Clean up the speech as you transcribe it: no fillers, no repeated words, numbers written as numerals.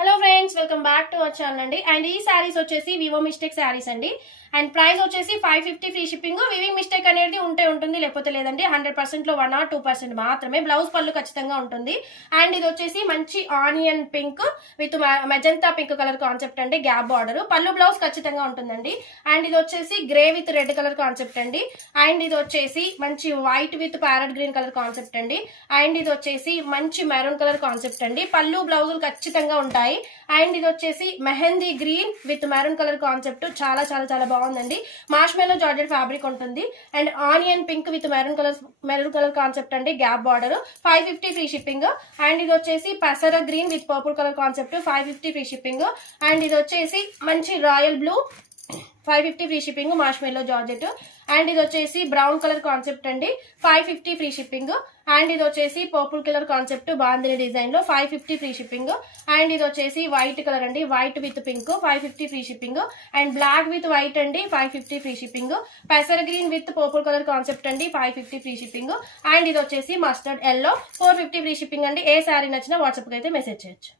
Hello friends, welcome back to our channel అండి. And ఈ శారీస్ వచ్చేసి వివో మిస్టేక్ శారీస్ అండి. అండ్ ప్రైస్ వచ్చేసి 550 ఫ్రీ షిప్పింగ్. వివింగ్ మిస్టేక్ అనేది ఉంటుంది, లేకపోతే లేదండి. 100%లో 1 or 2% మాత్రమే. బ్లౌజ్ పళ్ళు ఖచ్చితంగా ఉంటుంది. అండ్ ఇది వచ్చేసి మంచి onion pink with magenta pink colour concept అండి. గ్యాప్ బార్డర్, పళ్ళు బ్లౌజ్ ఖచ్చితంగా ఉంటుందండి. అండ్ ఇది వచ్చేసి grey with red colour concept అండి. అండ్ ఇది వచ్చేసి మంచి white with parrot green colour concept అండి. అండ్ ఇది వచ్చేసి మంచి మెరూన్ కలర్ కాన్సెప్ట్ అండి. పళ్ళు బ్లౌజులు ఖచ్చితంగా ఉంటాయి. అండ్ ఇది వచ్చేసి mehndi green with maroon colour concept. చాలా చాలా చాలా బాగుందండి. మార్ష్మెల్లో జార్జెట్ ఫ్యాబ్రిక్ ఉంటుంది. And onion pink with maroon colour concept అండి. Gap border, 550 free shipping. And ఇది వచ్చేసి పెసర green with purple colour concept, 550 free shipping. And ఇది వచ్చేసి మంచి royal blue, 550 free shipping, marshmallow georgette. And ఇది వచ్చేసి బ్రౌన్ కలర్ కాన్సెప్ట్ అండి, 550 ఫ్రీ షిప్పింగ్. అండ్ ఇది వచ్చేసి purple colour concept bandhani design లో, 550 ఫ్రీ షిప్పింగ్. అండ్ ఇది వచ్చేసి వైట్ కలర్ అండి, white with pink, 550 free shipping. And black with white అండి, 550 ఫ్రీ షిప్పింగ్. పెసర్ green with purple colour concept అండి, 550 ఫ్రీ షిప్పింగ్. అండ్ ఇది వచ్చేసి మస్టర్డ్ ఎల్లో, 450 ఫ్రీ షిప్పింగ్ అండి. ఏ శారీ నచ్చినా వాట్సాప్ కి అయితే మెసేజ్ చేయొచ్చు.